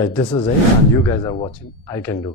guys, this is Zaid and you guys are watching I Can Do.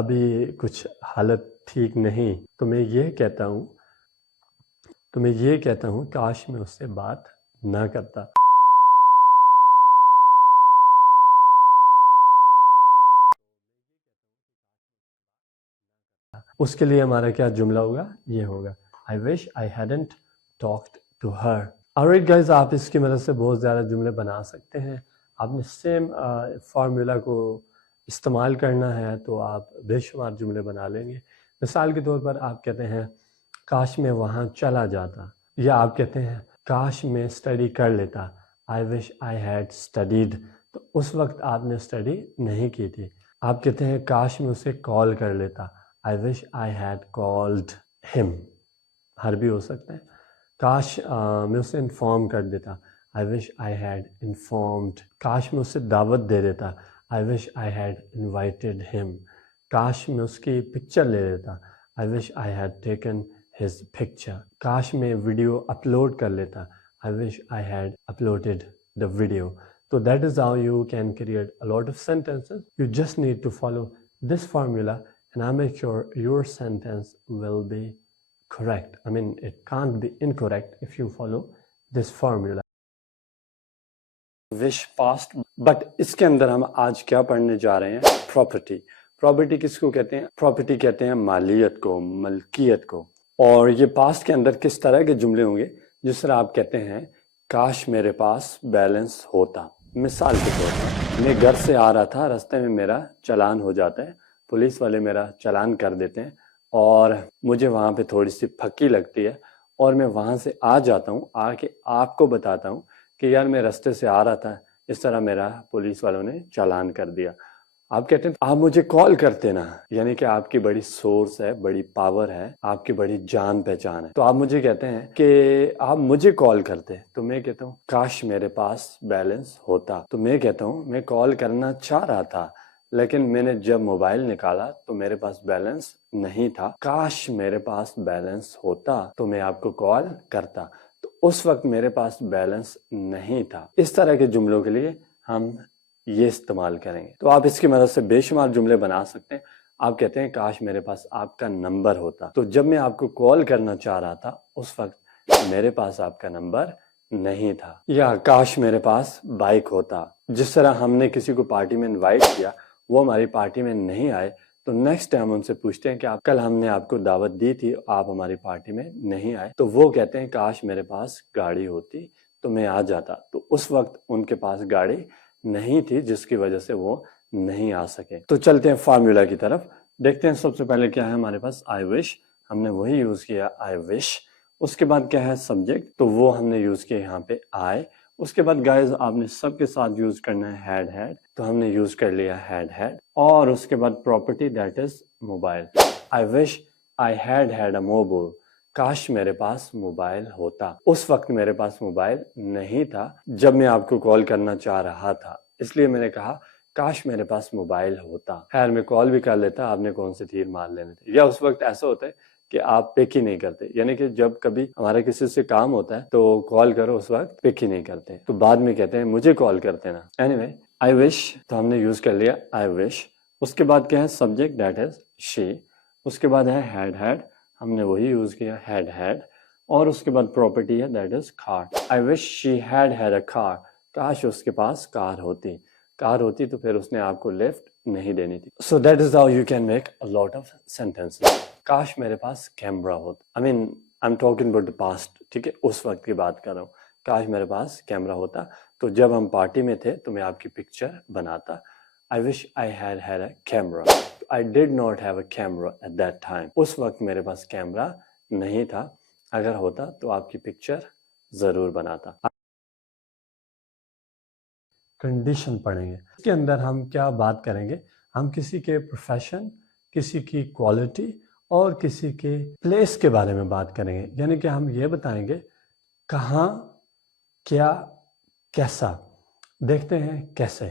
ابھی کچھ حالت ٹھیک نہیں، تو میں یہ کہتا ہوں کاش میں اس سے بات نہ کرتا۔ اس کے لیے ہمارا کیا جملہ ہوگا؟ یہ ہوگا I wish I hadn't talked to her۔ alright guys، آپ اس کی مدد سے بہت زیادہ جملے بنا سکتے ہیں۔ آپ نے سیم فارمولا کو استعمال کرنا ہے تو آپ بے شمار جملے بنا لیں گے۔ مثال کے طور پر آپ کہتے ہیں کاش میں وہاں چلا جاتا، یا آپ کہتے ہیں کاش میں اسٹڈی کر لیتا، I wish I had studied، تو اس وقت آپ نے اسٹڈی نہیں کی تھی۔ آپ کہتے ہیں کاش میں اسے کال کر لیتا، I wish I had called him، ہر بھی ہو سکتا ہے۔ کاش میں اسے انفارم کر دیتا، I wish I had informed۔ کاش میں اسے دعوت دے دیتا، I wish I had invited him۔ کاش میں اس کی پکچر لے لیتا، I wish I had taken his picture۔ کاش میں ویڈیو اپلوڈ کر لیتا، I wish I had uploaded the video۔ So that is how you can create a lot of sentences۔ You just need to follow this formula and I make sure your sentence will be correct۔ I mean, it can't be incorrect if you follow this formula۔ wish past، but اس کے اندر ہم آج کیا پڑھنے جا رہے ہیں؟ Property. Property کس کو کہتے ہیں؟ پراپرٹی کہتے ہیں مالیت کو، ملکیت کو۔ اور یہ پاسٹ کے اندر کس طرح کے جملے ہوں گے؟ جس طرح آپ کہتے ہیں کاش میرے پاس بیلنس ہوتا۔ مثال کے طور پر میں گھر سے آ رہا تھا، رستے میں میرا چلان ہو جاتا ہے، پولیس والے میرا چلان کر دیتے ہیں اور مجھے وہاں پہ تھوڑی سی پھکی لگتی ہے، اور میں وہاں سے آ جاتا ہوں، آ کے آپ کو بتاتا ہوں کہ یار میں رستے سے آ رہا تھا، اس طرح میرا پولیس والوں نے چالان کر دیا۔ آپ کہتے ہیں آپ مجھے کال کرتے نا، یعنی کہ آپ کی بڑی سورس ہے، بڑی پاور ہے، آپ کی بڑی جان پہچان ہے، تو آپ مجھے کہتے ہیں کہ آپ مجھے کال کرتے، تو میں کہتا ہوں کاش میرے پاس بیلنس ہوتا۔ تو میں کہتا ہوں میں کال کرنا چاہ رہا تھا، لیکن میں نے جب موبائل نکالا تو میرے پاس بیلنس نہیں تھا، کاش میرے پاس بیلنس ہوتا تو میں آپ کو کال کرتا، تو اس وقت میرے پاس بیلنس نہیں تھا۔ اس طرح کے جملوں کے لیے ہم یہ استعمال کریں گے۔ تو آپ اس کی مدد سے بے شمار جملے بنا سکتے ہیں۔ آپ کہتے ہیں کاش میرے پاس آپ کا نمبر ہوتا، تو جب میں آپ کو کال کرنا چاہ رہا تھا اس وقت میرے پاس آپ کا نمبر نہیں تھا۔ یا کاش میرے پاس بائک ہوتا۔ جس طرح ہم نے کسی کو پارٹی میں انوائٹ کیا، وہ ہماری پارٹی میں نہیں آئے، تو نیکسٹ ٹائم ان سے پوچھتے ہیں کہ کل ہم نے آپ کو دعوت دی تھی، آپ ہماری پارٹی میں نہیں آئے، تو وہ کہتے ہیں کاش میرے پاس گاڑی ہوتی تو میں آ جاتا۔ تو اس وقت ان کے پاس گاڑی نہیں تھی جس کی وجہ سے وہ نہیں آ سکے۔ تو چلتے ہیں فارمولا کی طرف، دیکھتے ہیں سب سے پہلے کیا ہے ہمارے پاس I wish، ہم نے وہی یوز کیا I wish۔ اس کے بعد کیا ہے سبجیکٹ، تو وہ ہم نے یوز کیا یہاں پہ I۔ اس کے بعد گائز آپ نے سب کے ساتھ یوز کرنا ہے had، تو ہم نے یوز کر لیا had۔ اور اس کے بعد property that is mobile. I wish I had a mobile، کاش میرے پاس موبائل ہوتا۔ اس وقت میرے پاس موبائل نہیں تھا جب میں آپ کو کال کرنا چاہ رہا تھا، اس لیے میں نے کہا کاش میرے پاس موبائل ہوتا۔ خیر میں کال بھی کر لیتا، آپ نے کون سے تیر مار لینے تھے۔ یا اس وقت ایسا ہوتا ہے کہ آپ پک ہی نہیں کرتے، یعنی کہ جب کبھی ہمارا کسی سے کام ہوتا ہے تو کال کرو، اس وقت پک ہی نہیں کرتے، تو بعد میں کہتے ہیں مجھے کال کرتے نا۔ اینیوے I wish، تو ہم نے یوز کر لیا I wish۔ اس کے بعد کیا ہے سبجیکٹ دیٹ از she۔ اس کے بعد ہے had، ہم نے وہی یوز کیا had۔ اور اس کے بعد پراپرٹی ہے that is car۔ I wish she had a car، کاش اس کے پاس کار ہوتی تو پھر اس نے آپ کو لفٹ نہیں دینی تھی۔ So that is how you can make a lot of sentences۔ کاش میرے پاس کیمرہ ہوتا، I mean I'm talking about the past، ٹھیک ہے، اس وقت کی بات کر رہا ہوں۔ کاش میرے پاس کیمرہ ہوتا تو جب ہم پارٹی میں تھے تو میں آپ کی پکچر بناتا۔ I wish I had a camera، I did not have a camera at that time، اس وقت میرے پاس کیمرہ نہیں تھا، اگر ہوتا تو آپ کی پکچر ضرور بناتا۔ کنڈیشن پڑھیں گے، اس کے اندر ہم کیا بات کریں گے؟ ہم کسی کے پروفیشن، کسی کی کوالٹی اور کسی کے پلیس کے بارے میں بات کریں گے، یعنی کہ ہم یہ بتائیں گے کہاں، کیا، کیسا۔ دیکھتے ہیں کیسے۔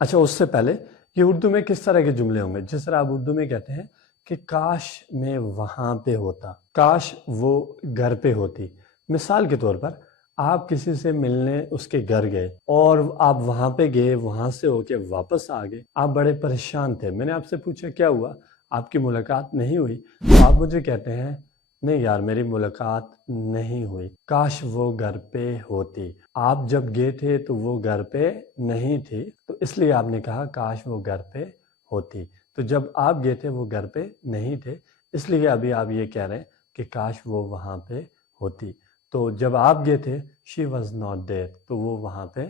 اچھا اس سے پہلے یہ اردو میں کس طرح کے جملے ہوں گے؟ جس طرح آپ اردو میں کہتے ہیں کہ کاش میں وہاں پہ ہوتا، کاش وہ گھر پہ ہوتی۔ مثال کے طور پر آپ کسی سے ملنے اس کے گھر گئے اور آپ وہاں پہ گئے، وہاں سے ہو کے واپس آ گئے، آپ بڑے پریشان تھے، میں نے آپ سے پوچھا کیا ہوا؟ آپ کی ملاقات نہیں ہوئی تو آپ مجھے کہتے ہیں نہیں یار میری ملاقات نہیں ہوئی، کاش وہ گھر پہ ہوتی۔ آپ جب گئے تھے تو وہ گھر پہ نہیں تھی، تو اس لیے آپ نے کہا کاش وہ گھر پہ ہوتی۔ تو جب آپ گئے تھے وہ گھر پہ نہیں تھے، اس لیے ابھی آپ یہ کہہ رہے ہیں کہ کاش وہ وہاں پہ ہوتی۔ تو جب آپ گئے تھے she was not there، تو وہ وہاں پہ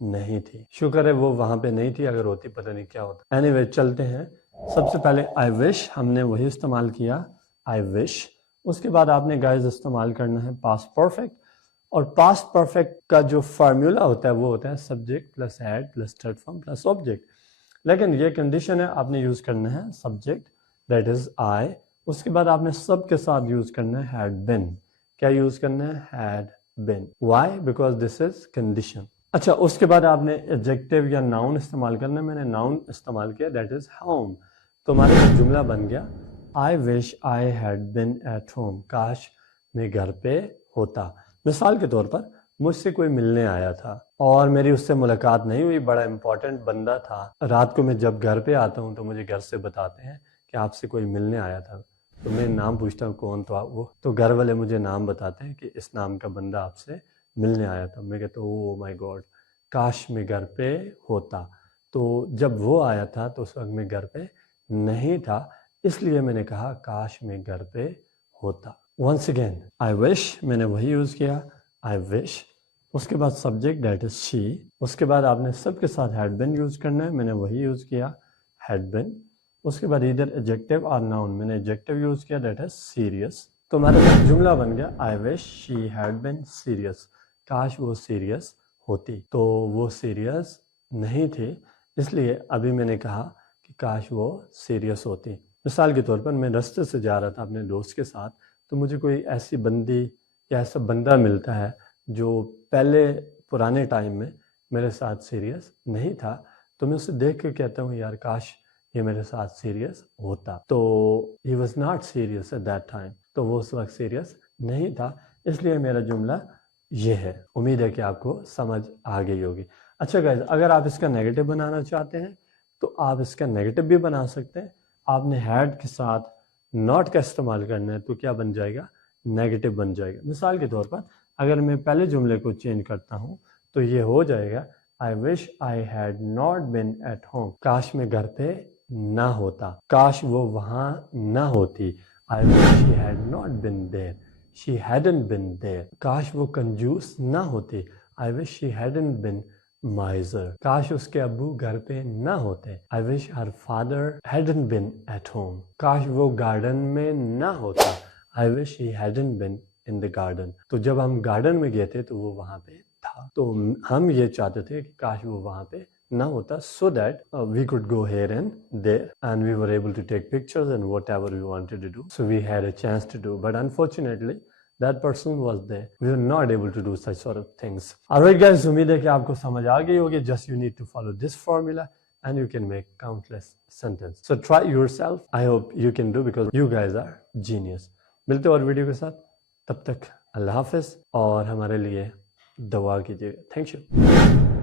نہیں تھی۔ شکر ہے وہ وہاں پہ نہیں تھی، اگر ہوتی پتہ نہیں کیا ہوتا۔ anyway چلتے ہیں۔ سب سے پہلے I wish ہم نے وہی استعمال کیا I wish۔ اس کے بعد آپ نے گائز استعمال کرنا ہے past perfect، اور past perfect کا جو فارمولا ہوتا ہے وہ ہوتا ہے subject plus had plus third form plus object، لیکن یہ کنڈیشن ہے آپ نے یوز کرنا ہے subject that is I، اس کے بعد آپ نے سب کے ساتھ یوز کرنا ہے had been۔ کیا یوز کرنا ہے had been۔ why because this is condition۔ اچھا اس کے بعد آپ نے ایڈجیکٹیو یا ناؤن استعمال کرنا ہے، میں نے ناؤن استعمال کیا that is home۔ تو ہمارا جو جملہ بن گیا I wish I had been at home، کاش میں گھر پہ ہوتا۔ مثال کے طور پر مجھ سے کوئی ملنے آیا تھا اور میری اس سے ملاقات نہیں ہوئی، بڑا امپورٹنٹ بندہ تھا۔ رات کو میں جب گھر پہ آتا ہوں تو مجھے گھر سے بتاتے ہیں کہ آپ سے کوئی ملنے آیا تھا، تو میں نام پوچھتا ہوں کون تو وہ، تو گھر والے مجھے نام بتاتے ہیں کہ اس نام کا بندہ آپ سے ملنے آیا تھا۔ میں کہتا ہوں او مائی گاڈ کاش میں گھر پہ ہوتا۔ تو جب وہ آیا تھا تو اس وقت میں گھر پہ نہیں تھا، اس لیے میں نے کہا کاش میں گھر پہ ہوتا۔ once again I wish میں نے وہی یوز کیا I wish، اس کے بعد subject that is she، اس کے بعد آپ نے سب کے ساتھ had been یوز کرنا ہے، میں نے وہی یوز کیا had been، اس کے بعد ادھر adjective اور noun، میں نے adjective یوز کیا that is serious۔ تو ہمارے پاس جملہ بن گیا I wish she had been serious، کاش وہ سیریس ہوتی۔ تو وہ سیریس نہیں تھی، اس لیے ابھی میں نے کہا کہ کاش وہ سیریس ہوتی۔ مثال کے طور پر میں رستے سے جا رہا تھا اپنے دوست کے ساتھ، تو مجھے کوئی ایسی بندی یا ایسا بندہ ملتا ہے جو پہلے پرانے ٹائم میں میرے ساتھ سیریس نہیں تھا، تو میں اسے دیکھ کے کہتا ہوں یار کاش یہ میرے ساتھ سیریس ہوتا۔ تو he was not serious at that time، تو وہ اس وقت سیریس نہیں تھا، اس لیے میرا جملہ یہ ہے۔ امید ہے کہ آپ کو سمجھ آ گئی ہوگی۔ اچھا گائز اگر آپ اس کا نیگیٹو بنانا چاہتے ہیں تو آپ اس کا نیگیٹو بھی بنا سکتے ہیں۔ آپ نے had کے ساتھ not کا استعمال کرنا ہے تو کیا بن جائے گا نیگیٹو بن جائے گا۔ مثال کے طور پر اگر میں پہلے جملے کو چینج کرتا ہوں تو یہ ہو جائے گا I wish I had not been at home، کاش میں گھر پہ نہ ہوتا، کاش وہ وہاں نہ ہوتی۔ I wish she had not been there، she hadn't been there، کاش وہ کنجوس نہ ہوتی۔ I wish she hadn't been miser، کاش اس کے ابو گھر پہ نہ ہوتے۔ I wish her father hadn't been at home، کاش وہ گارڈن میں نہ ہوتا۔ I wish he hadn't been in the garden، تو جب ہم گارڈن میں گئے تھے تو وہ وہاں پہ تھا، تو ہم یہ چاہتے تھے کہ کاش وہ وہاں پہ نہ ہوتا so that we could go here and there and we were able to take pictures and whatever we wanted to do, so we had a chance to do, but unfortunately that person was there, we were not able to do such sort of things. Alright guys، امید ہے کہ آپ کو سمجھ آ گئی ہوگی۔ just you need to follow this formula and you can make countless sentences, so try yourself, I hope you can do because you guys are genius۔ ملتے اور ویڈیو کے ساتھ، تب تک اللہ حافظ اور ہمارے لیے دعا کیجیے گا۔ Thank you.